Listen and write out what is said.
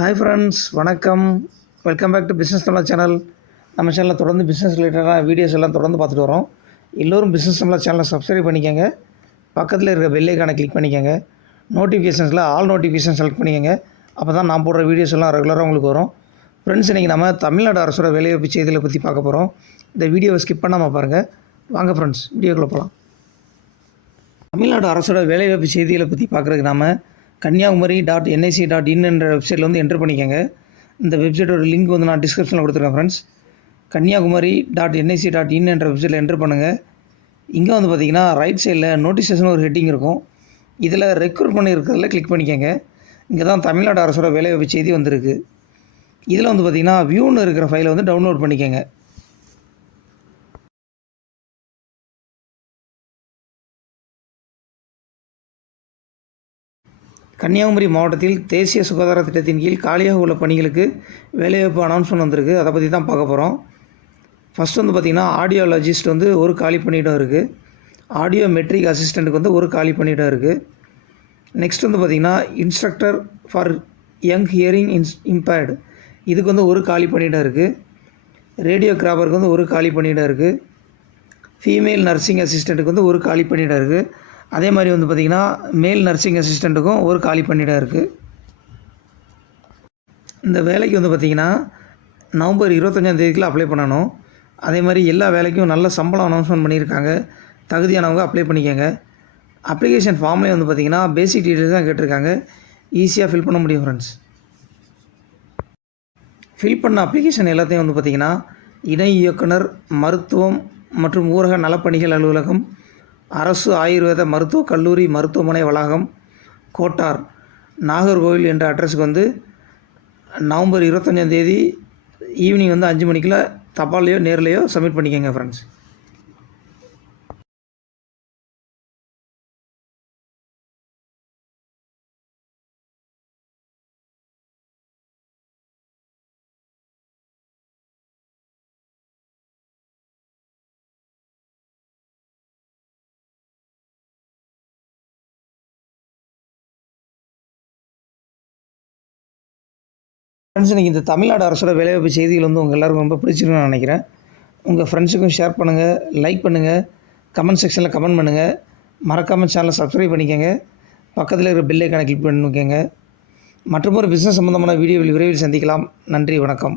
Hi friends வணக்கம். Welcome back to business Tamizha channel நம்ம சேனலில் தொடர்ந்து பிஸ்னஸ் ரிலேட்டடான வீடியோஸ் எல்லாம் தொடர்ந்து பார்த்துட்டு வரோம். எல்லோரும் பிஸ்னஸ் தமிழா சேனலை சப்ஸ்கிரைப் பண்ணிக்கோங்க. பக்கத்தில் இருக்க பெல் கிளிக் பண்ணிக்கோங்க. நோட்டிஃபிகேஷன்ஸில் ஆல் நோட்டிஃபிகேஷன் செலக்ட் பண்ணிக்கோங்க. அப்போ தான் நான் போடுற வீடியோஸ் எல்லாம் ரெகுலராக உங்களுக்கு வரும். ஃப்ரெண்ட்ஸ் இன்றைக்கி நம்ம தமிழ்நாடு அரசோட வேலைவாய்ப்பு செய்திகளை பற்றி பார்க்க போகிறோம் இந்த வீடியோவை ஸ்கிப் பண்ணாமல் பாருங்கள் வாங்க ஃப்ரெண்ட்ஸ் வீடியோக்குள்ளே போகலாம் தமிழ்நாடு அரசோட வேலைவாய்ப்பு செய்திகளை பற்றி பார்க்குறதுக்கு நாம் Kanniyakumari dot NIC dot in என்ற வெப்சைட்டில் வந்து என்டர் பண்ணிக்கோங்க. இந்த வெப்சைட்டோட லிங்க் வந்து நான் டிஸ்கிரிப்ஷனில் கொடுத்துருக்கேன் friends Kanniyakumari dot NIC dot in என்ற வெப்சைட்டில் என்டர் பண்ணுங்கள் இங்கே வந்து பார்த்தீங்கன்னா ரைட் சைடில் நோட்டிஃபிகேஷன் ஒரு ஹெட்டிங் இருக்கும். இதில் ரெக்ரூட் பண்ணி இருக்கிறதுல கிளிக் பண்ணிக்கோங்க. இங்கே தான் தமிழ்நாடு அரசோட வேலைவாய்ப்பு செய்தி வந்திருக்கு. இதில் வந்து பார்த்தீங்கன்னா வியூன்னு இருக்கிற ஃபைலை வந்து டவுன்லோட் பண்ணிக்கோங்க. கன்னியாகுமரி மாவட்டத்தில் தேசிய சுகாதார திட்டத்தின் கீழ் காலியாக உள்ள பணிகளுக்கு வேலைவாய்ப்பு அனௌன்ஸ்மெண்ட் வந்திருக்கு அதை பற்றி தான் பார்க்க போகிறோம் ஃபஸ்ட் வந்து பார்த்திங்கன்னா ஆடியோலஜிஸ்ட் வந்து ஒரு காலி பணியிடம் இருக்குது ஆடியோ மெட்ரிக் அசிஸ்டண்ட்டுக்கு வந்து ஒரு காலி பணியிடம் இருக்குது நெக்ஸ்ட் வந்து பார்த்திங்கன்னா இன்ஸ்ட்ரக்டர் ஃபார் யங் ஹியரிங் இன்ஸ் இம்பேர்டு இதுக்கு வந்து ஒரு காலி பணியிடம் இருக்குது ரேடியோ கிராபருக்கு வந்து ஒரு காலி பணியிடம் இருக்குது ஃபீமேல் நர்சிங் அசிஸ்டண்ட்டுக்கு வந்து ஒரு காலி பணியிடம் இருக்குது அதே மாதிரி வந்து பார்த்திங்கன்னா மேல் நர்சிங் அசிஸ்டண்ட்டுக்கும் ஒரு காலி பணியிடம் இருக்குது இந்த வேலைக்கு வந்து பார்த்திங்கன்னா நவம்பர் இருபத்தஞ்சாம் தேதிக்குள்ள அப்ளை பண்ணணும். அதே மாதிரி எல்லா வேலைக்கும் நல்ல சம்பளம் அனௌன்ஸ்மெண்ட் பண்ணியிருக்காங்க. தகுதியானவங்க அப்ளை பண்ணிக்கோங்க. அப்ளிகேஷன் ஃபார்ம்லேயே வந்து பார்த்திங்கன்னா பேசிக் டீட்டெயில்ஸ் தான் கேட்டிருக்காங்க. ஈஸியாக ஃபில் பண்ண முடியும் ஃப்ரெண்ட்ஸ் ஃபில் பண்ண அப்ளிகேஷன் எல்லாத்தையும் வந்து பார்த்திங்கன்னா இணை இயக்குனர் மருத்துவம் மற்றும் ஊரக நலப்பணிகள் அலுவலகம் அரசு ஆயுர்வேத மருத்துவக் கல்லூரி மருத்துவமனை வளாகம் கோட்டார் நாகர்கோவில் என்ற அட்ரஸுக்கு வந்து நவம்பர் இருபத்தஞ்சாம் தேதி ஈவினிங் வந்து அஞ்சு மணிக்கெலாம் தபால்லையோ நேர்லையோ சப்மிட் பண்ணிக்கோங்க ஃப்ரெண்ட்ஸ் ஃப்ரெண்ட்ஸ் இன்றைக்கி இந்த தமிழ்நாடு அரசோட வேலைவாய்ப்பு செய்திகள் வந்து உங்கள் எல்லாருக்கும் ரொம்ப பிடிச்சிருக்குன்னு நான் நினைக்கிறேன். உங்கள் ஃப்ரெண்ட்ஸுக்கும் ஷேர் பண்ணுங்கள் லைக் பண்ணுங்கள் கமெண்ட் செக்ஷனில் கமெண்ட் பண்ணுங்கள் மறக்காமல் சேனலை சப்ஸ்கிரைப் பண்ணிக்கோங்க. பக்கத்தில் இருக்கிற பில்லை கணக்கில் பண்ணிக்கோங்க. மற்றும் ஒரு பிஸ்னஸ் சம்மந்தமான வீடியோவில் விரைவில் சந்திக்கலாம். நன்றி வணக்கம்.